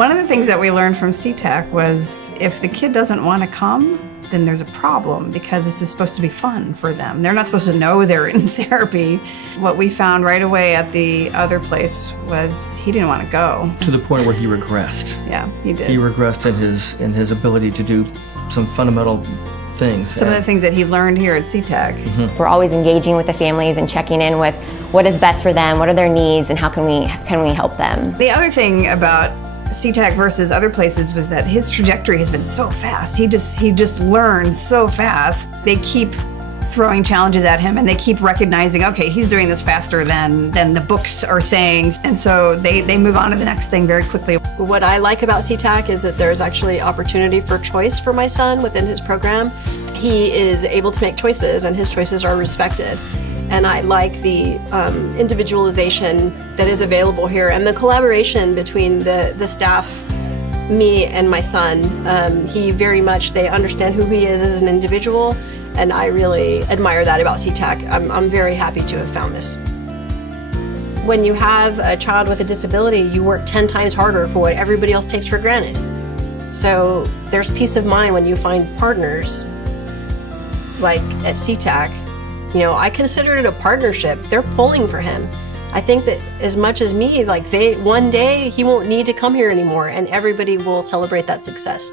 One of the things that we learned from CTAC was if the kid doesn't want to come, then there's a problem because this is supposed to be fun for them. They're not supposed to know they're in therapy. What we found right away at the other place was he didn't want to go. To the point where he regressed. Yeah, he did. He regressed in his ability to do some fundamental things. Some of the things that he learned here at CTAC. Mm-hmm. We're always engaging with the families and checking in with what is best for them, what are their needs, and how can we help them. The other thing about CTAC versus other places was that his trajectory has been so fast. He just learns so fast. They keep throwing challenges at him and they keep recognizing, okay, he's doing this faster than the books are saying. And so they move on to the next thing very quickly. What I like about CTAC is that there's actually opportunity for choice for my son within his program. He is able to make choices and his choices are respected. And I like the individualization that is available here and the collaboration between the staff, me and my son. They understand who he is as an individual, and I really admire that about CTAC. I'm very happy to have found this. When you have a child with a disability, you work 10 times harder for what everybody else takes for granted. So there's peace of mind when you find partners like at CTAC. You know, I consider it a partnership. They're pulling for him. I think that as much as me, one day he won't need to come here anymore and everybody will celebrate that success.